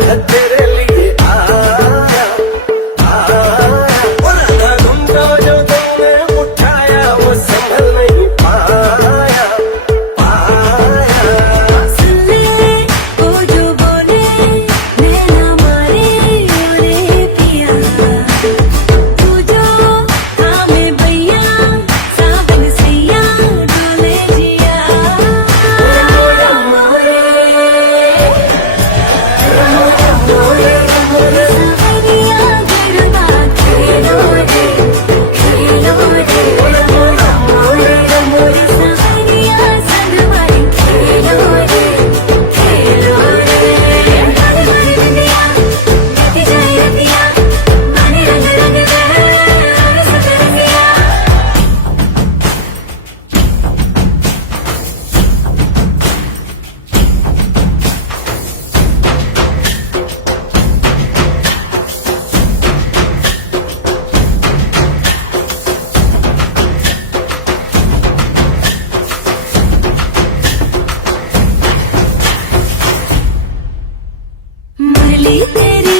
तेरे लिए आया और आधा घंटा जो तूने उठाया वो संभल नहीं पाया सुन ले वो जो बोले नैना मारे ओरे पिया तू जो थामे भैया सावन सैया डोले जिया मोरा मोरे सवरिया गरबा खेलो रे मोरा मोरे सवरिया संगवारी खेलो रे हमारी दुनिया बीती जाए रतिया बने रंग रंग रस रसिया मुरली तेरी